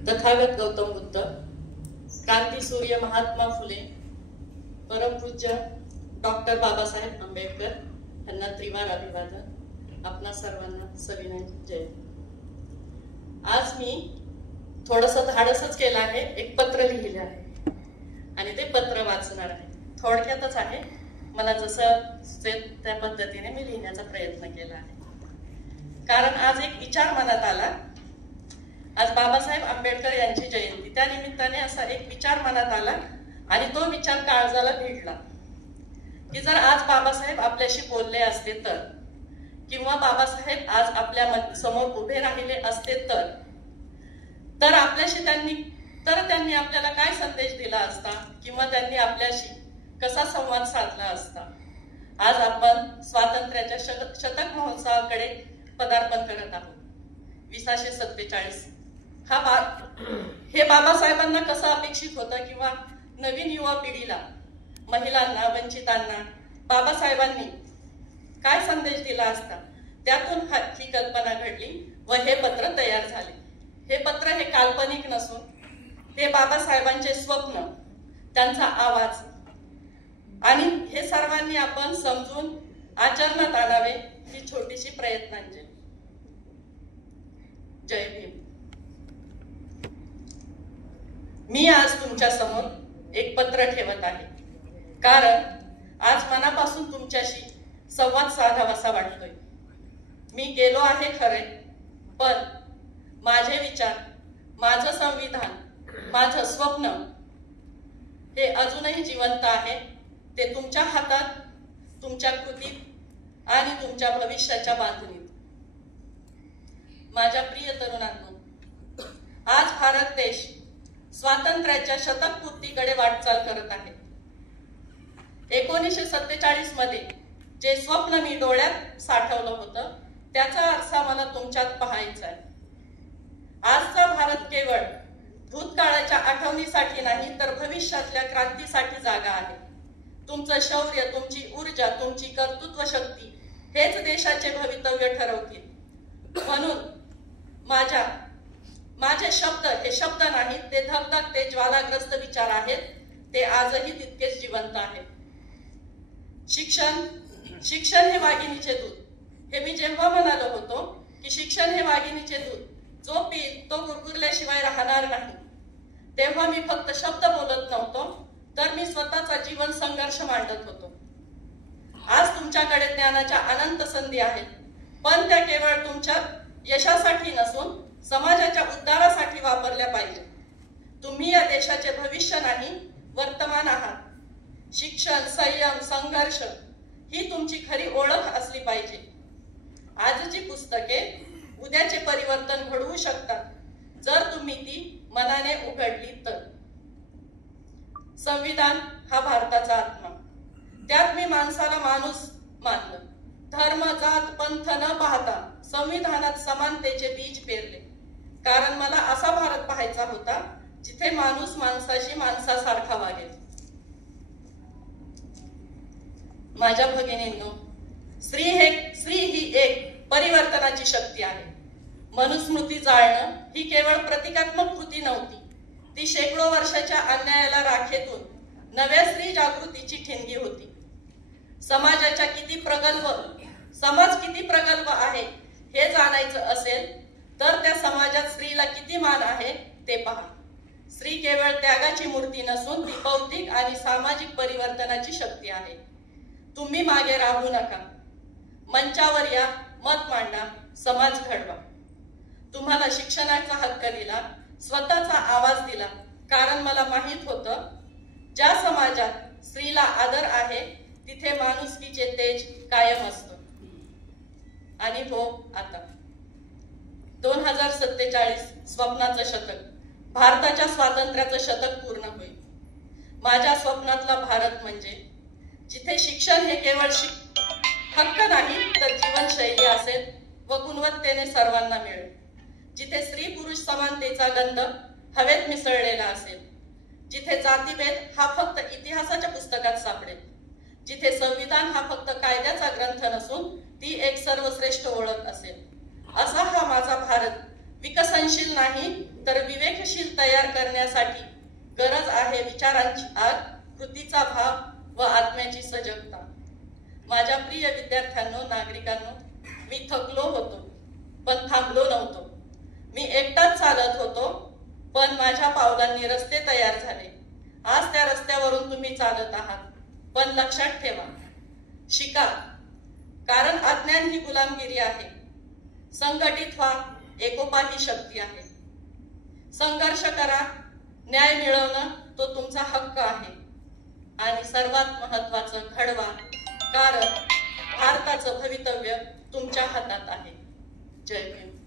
तथागत गौतम बुद्ध, क्रांती सूर्य महात्मा फुले, परमपूज्य डॉक्टर बाबासाहेब आंबेडकर यांना त्रिवार अभिवादन. आपणा सर्वांना सविनय जय. आज मी थोडंसं धाडसच केलं आहे, एक पत्र लिहिलं आहे आणि ते पत्र वाचणार आहे. थोडक्यातच आहे, मला जसं त्या पद्धतीने मी लिहिण्याचा प्रयत्न केला आहे. कारण आज एक विचार मनात आला. आज बाबासाहेब आंबेडकर यांची जयंती, त्या निमित्ताने असा एक विचार मनात आला आणि तो विचार काळजाला भिडला की जर आज बाबासाहेब आपल्याशी बोलले असते किंवा बाबासाहेब आज आपल्या समोर उभे राहिले असते तर आपल्याशी त्यांनी आपल्याला काय संदेश दिला असता किंवा त्यांनी आपल्याशी कसा संवाद साधला असता. आज आपण स्वातंत्र्याच्या शतक महोत्सवाकडे पदार्पण करत आहोत. 2047 हे बाबासाहेबांना कसं अपेक्षित होतं किंवा नवीन युवा पिढीला, महिलांना, वंचितांना बाबासाहेबांनी काय संदेश दिला असता, त्यातून ही कल्पना घडली व हे पत्र तयार झाले. हे पत्र हे काल्पनिक नसून हे बाबासाहेबांचे स्वप्न, त्यांचा आवाज आणि हे सर्वांनी आपण समजून आचरणात आणावे ही छोटीशी प्रयत्नांजली. जय भीम. मी आज तुमच्या समोर एक पत्र ठेवत आहे कारण आज मनापासून तुमच्याशी संवाद साधावासा वाटतोय. मी गेलो आहे खरे, पण माझे विचार, माझं संविधान, माझं स्वप्न हे अजूनही जिवंत आहे. ते तुमच्या हातात, तुमच्या कृतीत आणि तुमच्या भविष्याच्या बांधणीत. माझ्या प्रिय तरुणांनो, आज भारत देश स्वातंत्र्याच्या शतकपूर्तीकडे वाटचाल करत आहे. 1947 मध्ये जे स्वप्न मी डोळ्यात साठवलं होतं त्याचा आरसा मला तुमच्यात पाहायचा आहे. आजचा भारत केवळ भूतकाळाच्या आठवणीसाठी नाही तर भविष्यातल्या क्रांतीसाठी जागा आहे. तुमचं शौर्य, तुमची ऊर्जा, तुमची कर्तृत्व शक्ती हेच देशाचे भवितव्य ठरवतील. म्हणून माझे शब्द हे शब्द नाहीत, ते धगधगते ज्वालाग्रस्त विचार आहेत. ते आजही तितकेच जिवंत आहेत. शिक्षण हे वाघिणीचे दूध. हे मी जेव्हा म्हणालो होतो की शिक्षण हे वाघिणीचे दूध, जो पिईल तो गुरगुरल्याशिवाय राहणार नाही, तेव्हा मी फक्त शब्द बोलत नव्हतो तर मी स्वतःचा जीवन संघर्ष मांडत होतो. आज तुमच्याकडे ज्ञानाच्या अनंत संधी आहेत, पण त्या केवळ तुमच्या यशासाठी नसून समाजाच्या उद्धारासाठी वापरल्या पाहिजे. तुम्ही या देशाचे भविष्य नाही, वर्तमान आहात. शिक्षण, संयम, संघर्ष ही तुमची खरी ओळख असली पाहिजे. आजची पुस्तके उद्याचे परिवर्तन घडवू शकतात जर तुम्ही ती मनाने उघडली तर. संविधान हा भारताचा आत्मा. त्यात मी माणसाला माणूस मानलं. धर्म, जात, पंथ न पाहता संविधानात समानतेचे बीज पेरले. कारण मला असा भारत पाहायचा होता जिथे माणूस माणसाशी माणसासारखा वागेल. माझ्या भगिनींनो, स्त्री ही एक परिवर्तनाची शक्ती आहे. मनुस्मृती जाळणं ही केवळ प्रतिकात्मक कृती नव्हती, ती शेकडो वर्षाच्या अन्यायाला राखेतून नव्या स्त्री जागृतीची ठिणगी होती. समाज किती प्रगल्भ आहे हे जाणायचं असेल तर त्या समाजात स्त्रीला किती मान आहे ते पहा. स्त्री केवळ त्यागाची मूर्ती नसून ती बौद्धिक आणि सामाजिक परिवर्तनाची शक्ती आहे. तुम्ही मागे राहू नका. मंचावर या, मत मांडा, समाज घडवा. तुम्हाला शिक्षणाचा हक्क दिला, स्वतःचा आवाज दिला, कारण मला माहित होतं ज्या समाजात स्त्रीला आदर आहे तिथे माणुसकीचे तेज कायम असतं. आणि हो, आता 2047 स्वप्नाचं शतक, भारताच्या स्वातंत्र्याचं शतक पूर्ण होईल. माझ्या स्वप्नातला भारत म्हणजे जिथे शिक्षण हे केवळ हक्क नाही तर जीवनशैली असेल व गुणवत्तेने सर्वांना मिळेल. जिथे स्त्री पुरुष समानतेचा गंध हवेत मिसळलेला असेल. जिथे जातीभेद हा फक्त इतिहासाच्या पुस्तकात सापडेल. जिथे संविधान हा फक्त कायद्याचा ग्रंथ नसून ती एक सर्वश्रेष्ठ ओळख असेल. असा हा माझा भारत विकसनशील नाही तर विवेकशील तयार करण्यासाठी गरज आहे विचारांची आग, कृतीचा भाव व आत्म्याची सजगता. माझ्या प्रिय विद्यार्थ्यांनो, नागरिकांनो, मी थकलो होतो पण थांबलो नव्हतो. मी एकटाच चालत होतो पण माझ्या पावलांनी रस्ते तयार झाले. आज त्या रस्त्यावरून तुम्ही चालत आहात. पण लक्षात ठेवा, शिका, कारण अज्ञान ही गुलामगिरी आहे. संघटित व्हा, एकोपा ही शक्ती आहे. संघर्ष करा, न्याय मिळवणं तो तुमचा हक्क आहे. आणि सर्वात महत्वाचं, घडवा, कारण भारताचं भवितव्य तुमच्या हातात आहे. जय भीम.